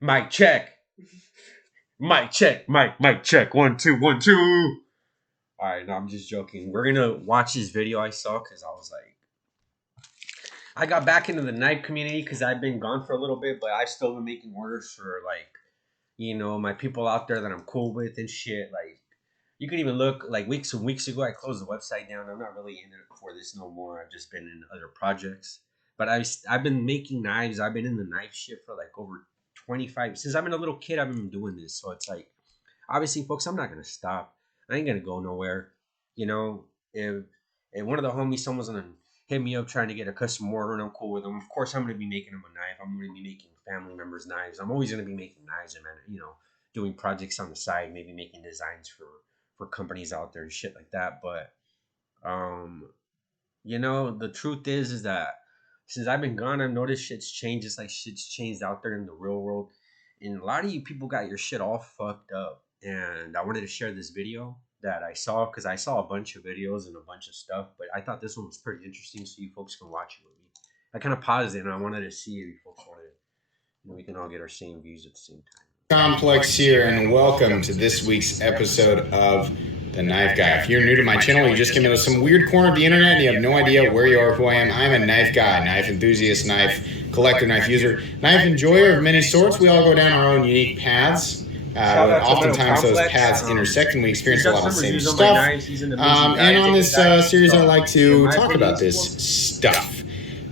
Mic check. Mic check. Mic check. 1 2 1 2. All right, no, I'm just joking. We're gonna watch this video I saw because I was like, I got back into the knife community because I've been gone for a little bit, but I've still been making orders for like, my people out there that I'm cool with and shit. Like, you can even look like weeks and weeks ago, I closed the website down. I'm not really in it for this no more. I've just been in other projects. But I've been making knives. I've been in the knife shit for like over 25 since I've been a little kid. I've been doing this, so it's like obviously, folks, I'm not gonna stop. I ain't gonna go nowhere. You know, if one of the homies, someone's gonna hit me up trying to get a custom order, and I'm cool with them. Of course, I'm gonna be making them a knife. I'm gonna be making family members knives. I'm always gonna be making knives, and man, doing projects on the side, maybe making designs for companies out there and shit like that. But um, the truth is that since I've been gone, I've noticed shit's changed. It's like shit's changed out there in the real world, and a lot of you people got your shit all fucked up. And I wanted to share this video that I saw because I saw a bunch of videos and a bunch of stuff, but I thought this one was pretty interesting, so you folks can watch it with me. I kind of paused it and I wanted to see if you folks wanted it. We can all get our same views at the same time. Complex here, and welcome to this week's episode of The Knife Guy. If you're new to my channel, you just came into some weird corner of the internet and you have no idea where you are, who I am. I'm a knife guy, knife enthusiast, knife collector, knife user, knife enjoyer of many sorts. We all go down our own unique paths. Oftentimes those paths intersect and we experience a lot of the same stuff. And on this series, I like to talk about this stuff.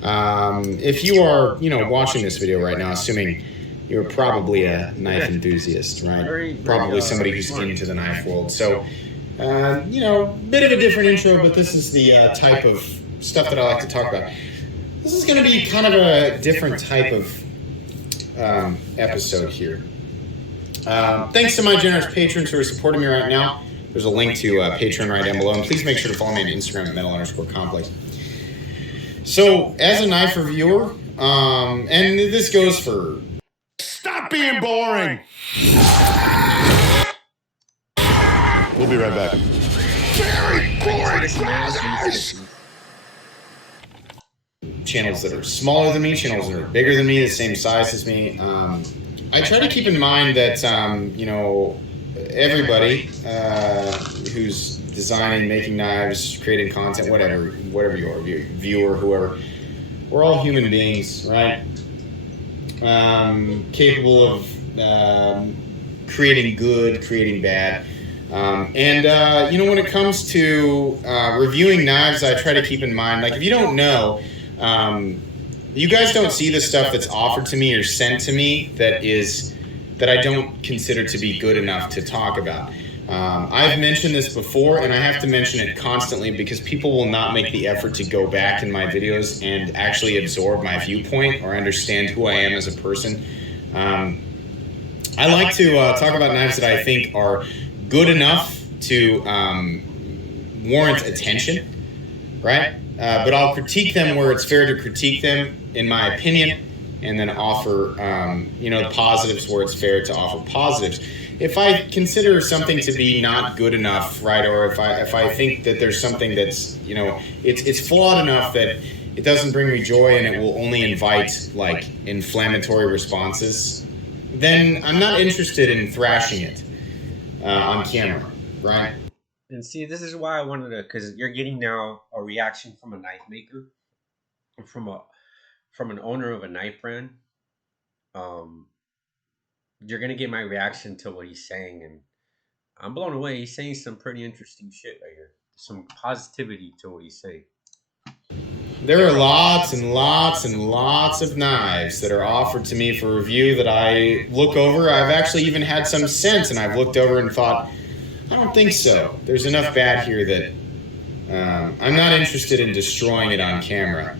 If you are, watching this video right now, assuming you're probably a knife enthusiast, right? Probably somebody who's into the knife world. So, bit of a different intro, but this is the type of stuff that I like to talk about. This is going to be kind of a different type of episode here. Thanks to my generous patrons who are supporting me right now. There's a link to Patreon right down below. And please make sure to follow me on Instagram at metal_complex. So, as a knife reviewer, and this goes for... Stop being boring! We'll be right back. Very boring brothers! Channels that are smaller than me, channels that are bigger than me, the same size as me. I try to keep in mind that, everybody who's designing, making knives, creating content, whatever you are, viewer, whoever, we're all human beings, right? Capable of creating good, creating bad. When it comes to reviewing knives, I try to keep in mind, like, if you don't know, you guys don't see the stuff that's offered to me or sent to me that I don't consider to be good enough to talk about. I've mentioned this before, and I have to mention it constantly because people will not make the effort to go back in my videos and actually absorb my viewpoint or understand who I am as a person. I like to talk about knives that I think are good enough to warrant attention, right? But I'll critique them where it's fair to critique them, in my opinion, and then offer, positives where it's fair to offer positives. If I consider something to be not good enough, right, or if I think that there's something that's, it's flawed enough that it doesn't bring me joy and it will only invite, like, inflammatory responses, then I'm not interested in thrashing it on camera, right? And see, this is why I wanted to, because you're getting now a reaction from a knife maker, from an owner of a knife brand. You're gonna get my reaction to what he's saying, and I'm blown away. He's saying some pretty interesting shit right here. Some positivity to what he's saying. There are lots and lots and lots of knives that are offered to me for review that I look over. I've actually even had some sent, and I've looked over and thought, I don't think so. There's enough bad here that I'm not interested in destroying it on camera.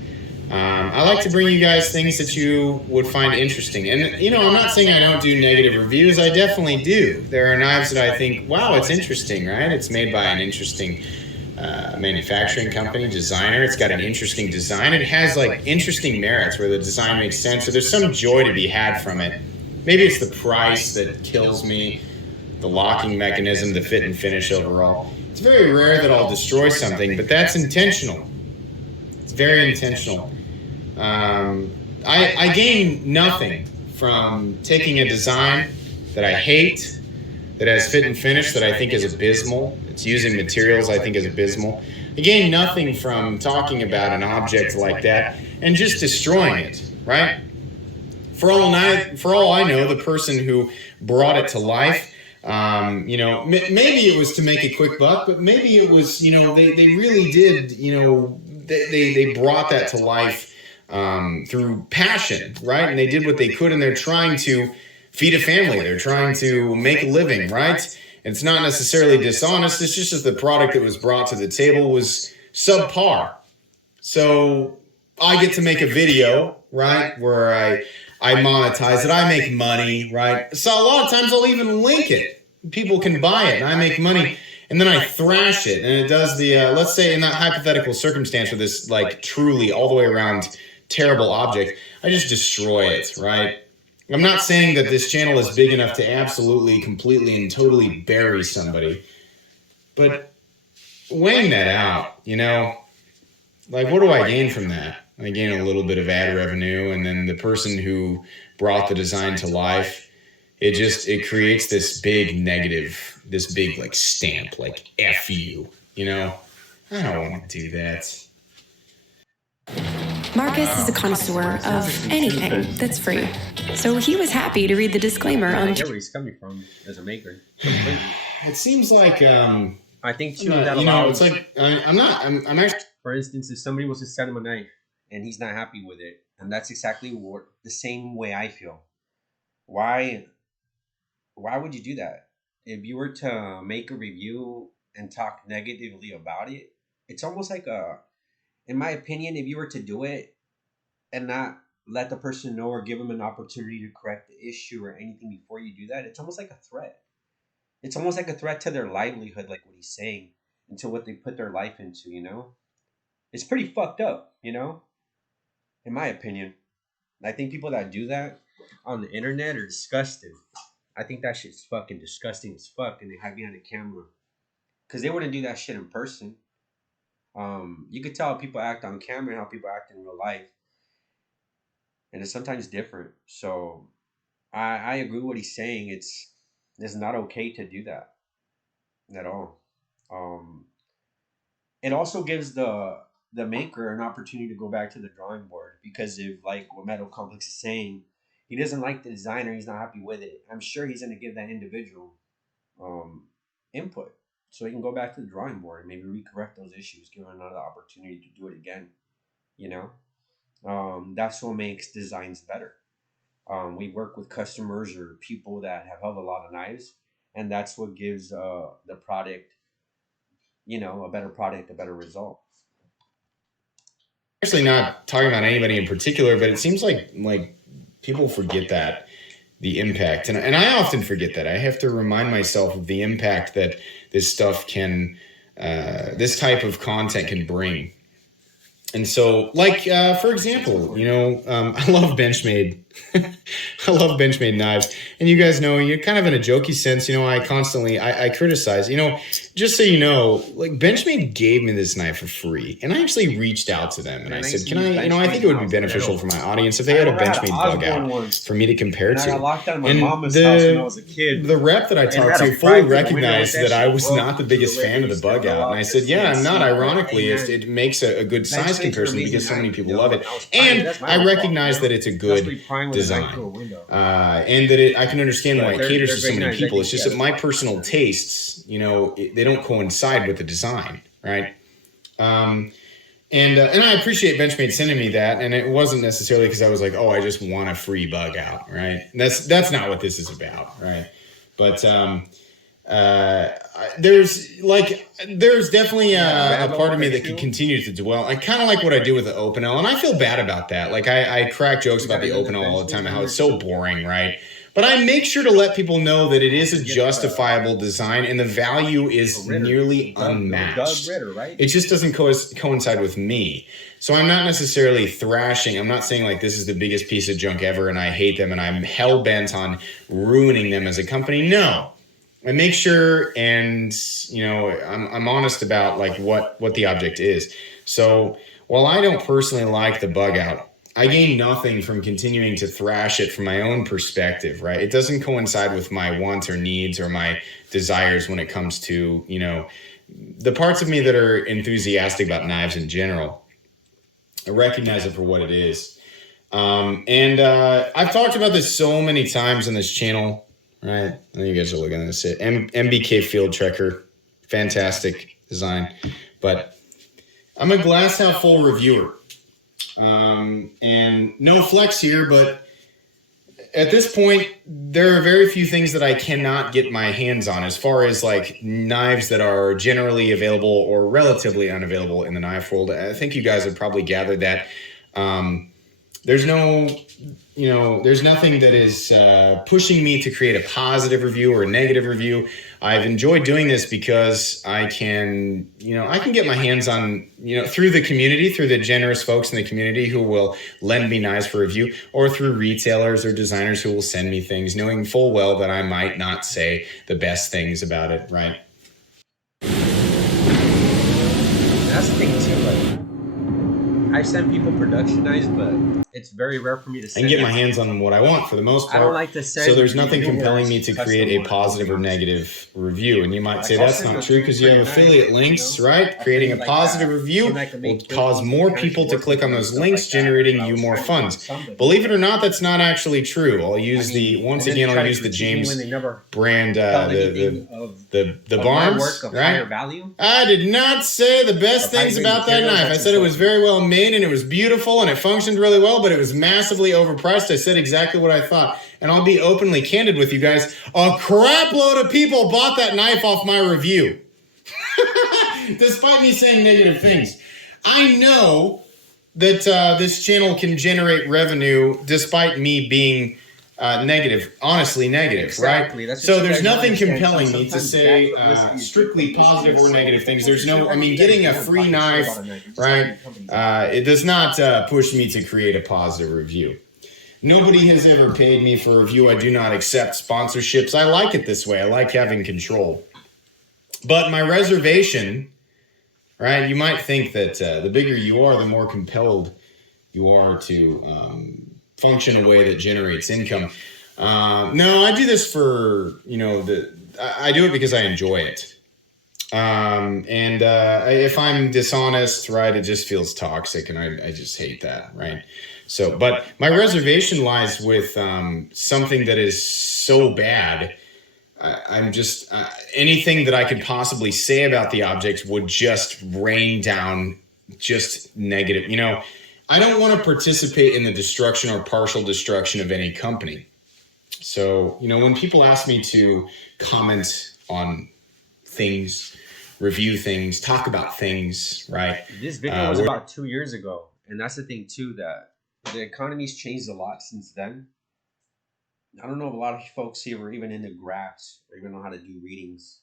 I like to bring you guys things that you would find interesting. And, I'm not saying I don't do negative reviews. I definitely do. There are knives that I think, wow, it's interesting, right? It's made by an interesting manufacturing company, designer. It's got an interesting design. It has, like, interesting merits where the design makes sense. So there's some joy to be had from it. Maybe it's the price that kills me, the locking mechanism, the fit and finish overall. It's very rare that I'll destroy something, but that's intentional. It's very intentional. I gain nothing from taking a design that I hate, that has fit and finish that I think is abysmal. It's using materials I think is abysmal. I gain nothing from talking about an object like that and just destroying it, right? For all I know, the person who brought it to life, maybe it was to make a quick buck, but maybe it was, they really did, they brought that to life through passion, right? And they did what they could, and they're trying to feed a family. They're trying to make a living, right? It's not necessarily dishonest. It's just that the product that was brought to the table was subpar. So I get to make a video, right, where I monetize it. I make money, right? So a lot of times I'll even link it. People can buy it, and I make money. And then I thrash it, and it does the, let's say in that hypothetical circumstance with this, like, truly all the way around terrible object, I just destroy it, right? I'm not saying that this channel is big enough to absolutely, completely, and totally bury somebody. But weighing that out, like, what do I gain from that? I gain a little bit of ad revenue, and then the person who brought the design to life, it creates this big negative, this big, like, stamp, like, F you, I don't want to do that. Marcus is a connoisseur of anything that's free, so he was happy to read the disclaimer on. I get where he's coming from as a maker. It seems like I think too that allows. It's like I'm actually. For instance, if somebody was to send him a knife and he's not happy with it, and that's exactly the same way I feel. Why would you do that? If you were to make a review and talk negatively about it, it's almost like in my opinion, if you were to do it and not let the person know or give them an opportunity to correct the issue or anything before you do that, it's almost like a threat. It's almost like a threat to their livelihood, like what he's saying, and to what they put their life into, It's pretty fucked up, in my opinion. I think people that do that on the internet are disgusting. I think that shit's fucking disgusting as fuck, and they hide behind a camera. Because they wouldn't do that shit in person. You could tell how people act on camera and how people act in real life. And it's sometimes different. So I agree with what he's saying. It's not okay to do that at all. It also gives the maker an opportunity to go back to the drawing board, because if, like what Metal Complex is saying, he doesn't like the design or he's not happy with it, I'm sure he's going to give that individual input so he can go back to the drawing board and maybe recorrect those issues, give him another opportunity to do it again. That's what makes designs better. We work with customers or people that have held a lot of knives, and that's what gives the product, a better product, a better result. Actually, not talking about anybody in particular, but it seems like people forget that, the impact, and I often forget that. I have to remind myself of the impact that this stuff can, this type of content can bring. And so, for example, I love Benchmade. I love Benchmade knives. And you guys know, you're kind of in a jokey sense, I constantly, I criticize, just so you know, Benchmade gave me this knife for free. And I actually reached out to them and I said, can I, I think it would be beneficial for my audience if they had a Benchmade Bugout for me to compare to. And the rep that I talked to fully recognized that I was not the biggest fan of the Bugout. And I said, yeah, I'm not. Ironically, it makes a good size comparison because so many people love it. And I recognize that it's a good design, and that I can understand why it caters to so many people. It's just that my personal tastes, they don't coincide with the design, right? And I appreciate Benchmade sending me that, and it wasn't necessarily because I was like, oh, I just want a free Bugout, right? That's not what this is about, right? But there's definitely a part of me that can continue to dwell. I kind of like what I do with the Opinel, and I feel bad about that. I crack jokes about the Opinel all the time and how it's so boring, right? But I make sure to let people know that it is a justifiable design and the value is nearly unmatched. It just doesn't coincide with me. So I'm not necessarily thrashing. I'm not saying this is the biggest piece of junk ever and I hate them and I'm hell-bent on ruining them as a company. No. I make sure, and I'm honest about what the object is. So while I don't personally like the Bugout, I gain nothing from continuing to thrash it from my own perspective, right? It doesn't coincide with my wants or needs or my desires when it comes to, the parts of me that are enthusiastic about knives in general. I recognize it for what it is. And I've talked about this so many times on this channel, right? I know you guys are looking at this. MBK Field Trekker, fantastic design. But I'm a glass half full reviewer. And no flex here, but at this point, there are very few things that I cannot get my hands on as far as like knives that are generally available or relatively unavailable in the knife world. I think you guys have probably gathered that. There's nothing that is pushing me to create a positive review or a negative review. I've enjoyed doing this because I can get my hands on, through the community, through the generous folks in the community who will lend me knives for review, or through retailers or designers who will send me things, knowing full well that I might not say the best things about it, right? That's the thing too. Like, I send people production knives, but it's very rare for me to send. I can get my hands on what I want for the most part. I don't like to send. So there's nothing compelling me to create a positive or negative review. And you might say that's not true because you have affiliate links, right? Creating a positive review will cause more people to click on those links, generating you more funds. Believe it or not, that's not actually true. I'll use the James brand, the Barnes, right? I did not say the best things about that knife. I said it was very well made and it was beautiful and it functioned really well, but it was massively overpriced. I said exactly what I thought. And I'll be openly candid with you guys. A crap load of people bought that knife off my review. Despite me saying negative things. I know that this channel can generate revenue despite me being honestly negative, exactly. Right? So there's nothing compelling me to say strictly positive or negative things. There's getting a free knife, right? It does not push me to create a positive review. Nobody has ever paid me for a review. I do not accept sponsorships. I like it this way. I like having control. But my reservation, right? You might think that the bigger you are, the more compelled you are to function a way that generates income. No, I do this for, I do it because I enjoy it. If I'm dishonest, right, it just feels toxic and I just hate that, right? So, but my reservation lies with something that is so bad. I'm just, anything that I could possibly say about the object would just rain down just negative, I don't want to participate in the destruction or partial destruction of any company. So, when people ask me to comment on things, review things, talk about things, right? This video was about 2 years ago. And that's the thing, too, that the economy's changed a lot since then. I don't know if a lot of folks here are even into graphs or even know how to do readings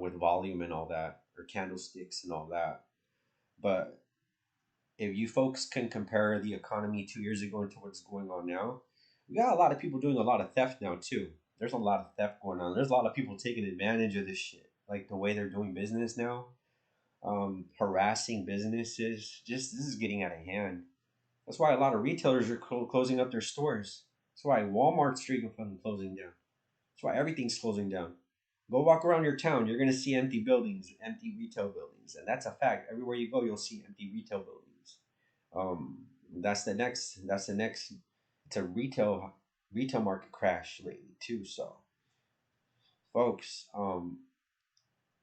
with volume and all that, or candlesticks and all that. But if you folks can compare the economy 2 years ago to what's going on now, we got a lot of people doing a lot of theft now too. There's a lot of theft going on. There's a lot of people taking advantage of this shit, like the way they're doing business now, harassing businesses. Just this is getting out of hand. That's why a lot of retailers are closing up their stores. That's why Walmart's closing down. That's why everything's closing down. Go walk around your town. You're going to see empty buildings, empty retail buildings. And that's a fact. Everywhere you go, you'll see empty retail buildings. That's the next. It's a retail market crash lately too. So, folks,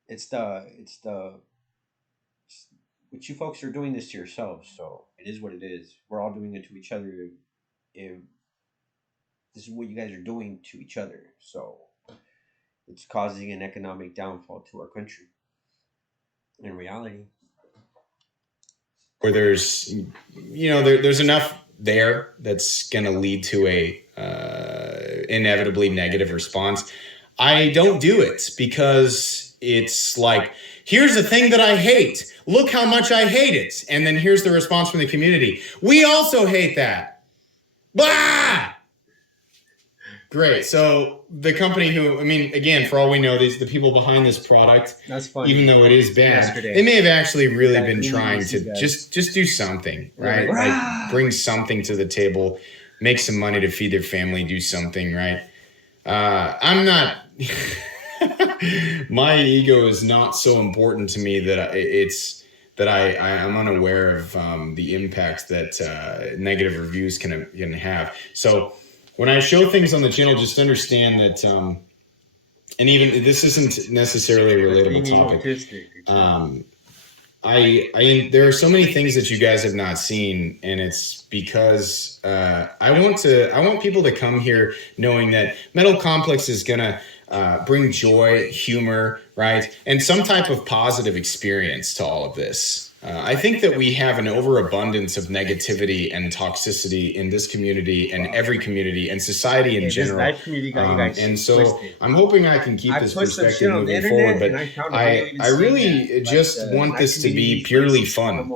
it's the what you folks are doing this to yourselves. So it is what it is. We're all doing it to each other. If this is what you guys are doing to each other, so it's causing an economic downfall to our country. In reality. Where there's, there's enough there that's going to lead to a inevitably negative response. I don't do it because it's like, here's the thing that I hate. Look how much I hate it. And then here's the response from the community. We also hate that. Blah! Great. So the company who, I mean, again, for all we know, the people behind this product, That's funny. even though it is bad, they may have actually really been trying to just do something, right? Like bring something to the table, make some money to feed their family, do something, right? I'm not. My ego is not so important to me that I'm unaware of the impact that negative reviews can have. So when I show things on the channel, just understand that, and even this isn't necessarily a relatable topic. There are so many things that you guys have not seen, and it's because I want people to come here knowing that Metal Complex is gonna bring joy, humor, right, and some type of positive experience to all of this. I think that we have an overabundance of negativity and toxicity in this community and every community and society in general. And so I'm hoping I can keep this perspective moving forward, but I really just want this to be purely fun.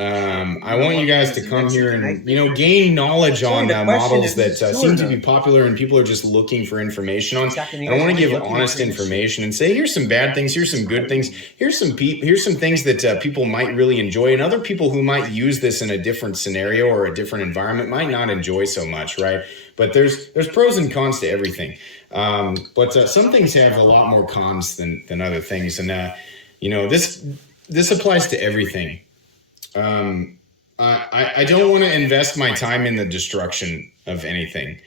I want you guys to come here and, gain knowledge on models that seem to be popular and people are just looking for information on. I want to give honest information and say, here's some bad things, here's some good things, here's some things that people might really enjoy, and other people who might use this in a different scenario or a different environment might not enjoy so much, right? But there's pros and cons to everything. But some things have a lot more cons than other things, and this applies to everything. I don't want to invest my time in the destruction of anything.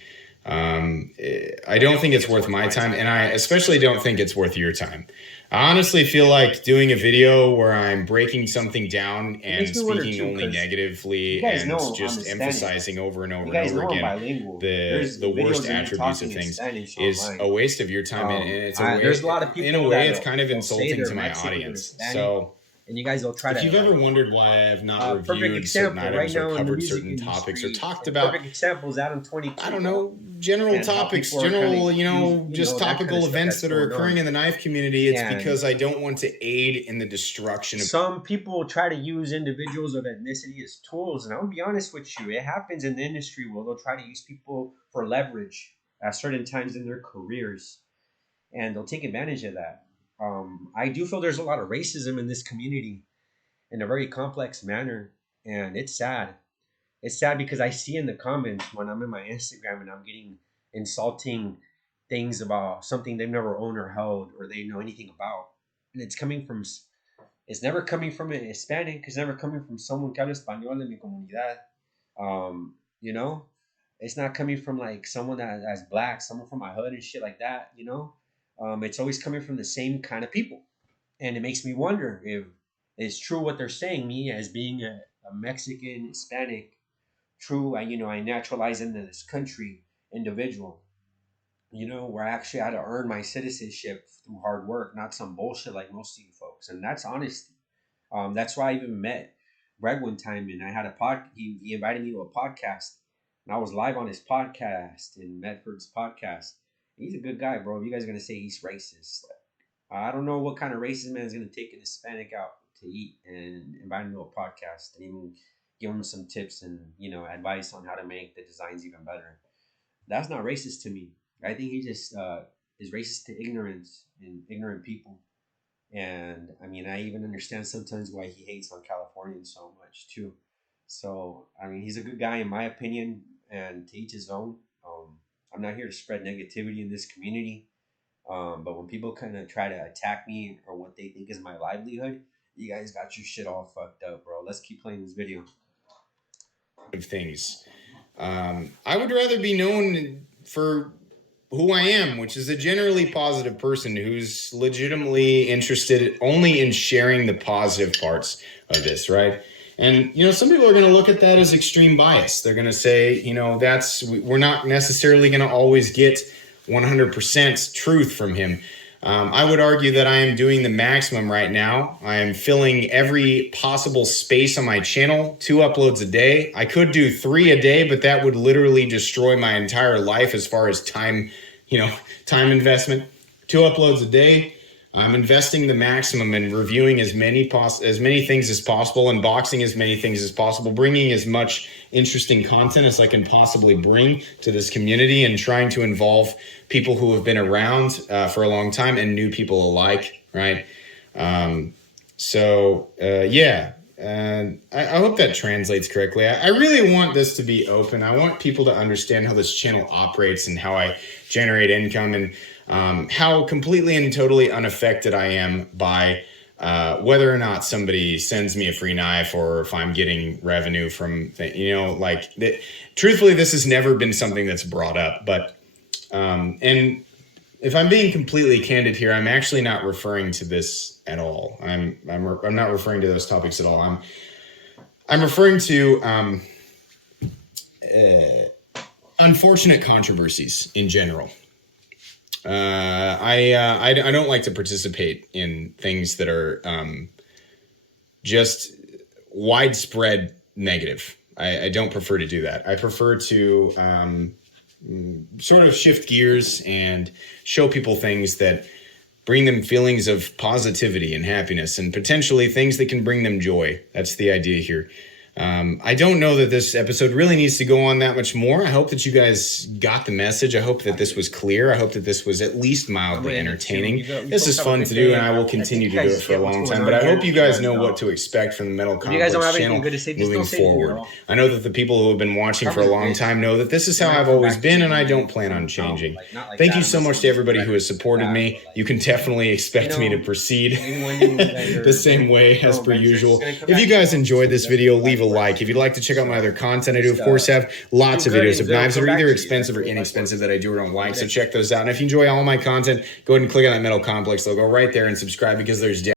I don't think it's worth my time, and I especially don't think it's worth your time. I honestly feel like doing a video where I'm breaking something down and speaking only negatively and just emphasizing over and over and over again the worst attributes of things is a waste of your time, and it's there's a lot of people in a way it's kind of insulting to my audience. So. And you guys will try if you've ever wondered why I have not reviewed certain items or covered certain topics or talked about perfect example is Adam 22. I don't know, general topics, just topical events that are occurring in the knife community, it's because I don't want to aid in the destruction of some people try to use individuals of ethnicity as tools, and I'll be honest with you, it happens in the industry where they'll try to use people for leverage at certain times in their careers, and they'll take advantage of that. I do feel there's a lot of racism in this community in a very complex manner, and it's sad. It's sad because I see in the comments when I'm in my Instagram and I'm getting insulting things about something they've never owned or held or they know anything about, and it's never coming from a Hispanic. It's never coming from someone que habla español en mi comunidad. It's not coming from like someone that's black, someone from my hood and shit like that. It's always coming from the same kind of people. And it makes me wonder if it's true what they're saying, me as being a Mexican, Hispanic, I naturalized into this country individual, where I actually had to earn my citizenship through hard work, not some bullshit like most of you folks. And that's honesty. That's why I even met Greg one time, and I had he invited me to a podcast, and I was live on his podcast, in Medford's podcast. He's a good guy, bro. If you guys are going to say he's racist, I don't know what kind of racist man is going to take an Hispanic out to eat and invite him to a podcast and even give him some tips and, advice on how to make the designs even better. That's not racist to me. I think he just is racist to ignorance and ignorant people. And, I even understand sometimes why he hates on Californians so much, too. So, he's a good guy in my opinion, and to each his own. I'm not here to spread negativity in this community, but when people kind of try to attack me or what they think is my livelihood, you guys got your shit all fucked up, bro. Let's keep playing this video. Of things. I would rather be known for who I am, which is a generally positive person who's legitimately interested only in sharing the positive parts of this, right? And, some people are going to look at that as extreme bias. They're going to say, we're not necessarily going to always get 100% truth from him. I would argue that I am doing the maximum right now. I am filling every possible space on my channel, 2 uploads a day. I could do 3 a day, but that would literally destroy my entire life as far as time investment. 2 uploads a day. I'm investing the maximum in reviewing as many things as possible, unboxing as many things as possible, bringing as much interesting content as I can possibly bring to this community, and trying to involve people who have been around for a long time and new people alike, right? Yeah. And I hope that translates correctly. I really want this to be open. I want people to understand how this channel operates and how I generate income, and how completely and totally unaffected I am by whether or not somebody sends me a free knife, or if I'm getting revenue from, truthfully, this has never been something that's brought up. But, and if I'm being completely candid here, I'm actually not referring to this at all. I'm not referring to those topics at all. I'm referring to unfortunate controversies in general. I don't like to participate in things that are just widespread negative. I don't prefer to do that. I prefer to sort of shift gears and show people things that bring them feelings of positivity and happiness, and potentially things that can bring them joy. That's the idea here. I don't know that this episode really needs to go on that much more. I hope that you guys got the message. I hope that this was clear. I hope that this was at least mildly entertaining. This is fun to do, and I will continue to do it for a long time. But I hope you guys know what to expect from the Metal Complex channel moving forward. I know that the people who have been watching for a long time know that this is how I've always been, and I don't plan on changing. Thank you so much to everybody who has supported me. You can definitely expect me to proceed the same way as per usual. If you guys enjoyed this video, leave a like. If you'd like to check out my other content, I do, of course, have lots of videos of knives that are either expensive or inexpensive that I do or don't like, so check those out. And if you enjoy all my content, go ahead and click on that Metal Complex logo right there and subscribe, because there's